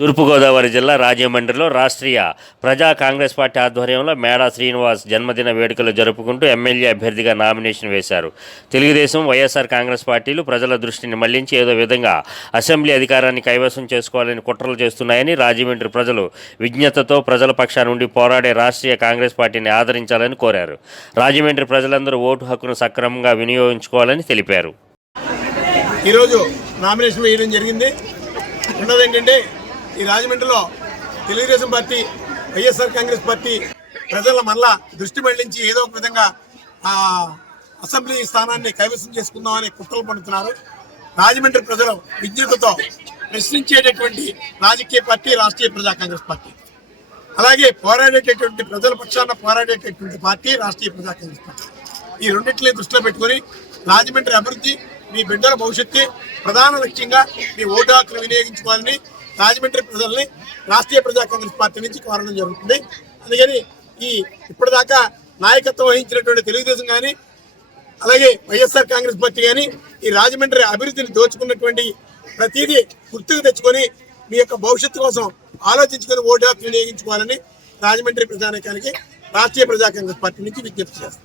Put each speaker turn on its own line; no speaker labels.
తూర్పుగోదావరి జిల్లా రాజమండ్రిలో రాష్ట్రీయ ప్రజా కాంగ్రెస్ పార్టీ ఆధ్వర్యంలో మేడా శ్రీనివాస్ జన్మదిన వేడుకలు జరుపుకుంటూ ఎమ్మెల్యే అభ్యర్థిగా నామినేషన్ వేశారు. తెలుగుదేశం వైఎస్ఆర్ కాంగ్రెస్ పార్టీలు ప్రజల దృష్టిని మళ్ళించి ఏదో విధంగా అసెంబ్లీ అధికారాన్ని కైవసం చేసుకోవాలని కుట్రలు చేస్తున్నాయని రాజమండ్రి ప్రజలు విజ్ఞతతో ప్రజల పక్షా నుండి పోరాడే రాష్ట్రీయ కాంగ్రెస్ పార్టీని ఆదరించాలని కోరారు. రాజమండ్రి ప్రజలందరూ ఓటు హక్కును సక్రమంగా వినియోగించుకోవాలని తెలిపారు.
ఈరోజు నామినేషన్ వేయడం జరిగింది. ఉన్నదేంటంటే ఈ రాజమండ్రిలో Telugudesam party YSR Congress party ప్రజల మళ్ళా దృష్టి మళ్ళించి ఏదో ఒక విధంగా అసెంబ్లీ స్థానాన్ని కైవసం చేసుకుందామని కుట్రలు పడుతున్నారు. రాజమండ్రి ప్రజలు విజ్ఞతతో ప్రశ్నించేటటువంటి రాజకీయ పార్టీ రాష్ట్రీయ ప్రజా కాంగ్రెస్ పార్టీ. అలాగే పోరాడేటటువంటి ప్రజల పక్షాన పోరాడేటటువంటి పార్టీ రాష్ట్రీయ ప్రజా కాంగ్రెస్ పార్టీ. ఈ రెండింటిని దృష్టిలో పెట్టుకొని రాజమండ్రి అభివృద్ధి మీ బిడ్డల భవిష్యత్తు ప్రధాన లక్ష్యంగా మీ ఓటు హక్కును వినియోగించుకోవాలని రాజమండ్రి ప్రజల్ని రాష్ట్రీయ ప్రజా కాంగ్రెస్ పార్టీ నుంచి కోరడం జరుగుతుంది. అందుకని ఈ ఇప్పటిదాకా నాయకత్వం వహించినటువంటి తెలుగుదేశం కానీ అలాగే వైఎస్ఆర్ కాంగ్రెస్ పార్టీ కానీ ఈ రాజమండ్రి అభివృద్ధిని దోచుకున్నటువంటి ప్రతిదీ గుర్తుకు తెచ్చుకొని మీ యొక్క భవిష్యత్తు కోసం ఆలోచించుకొని ఓటు హక్కు వినియోగించుకోవాలని రాజమండ్రి ప్రజానికానికి రాష్ట్రీయ ప్రజా కాంగ్రెస్ పార్టీ నుంచి విజ్ఞప్తి చేస్తాం.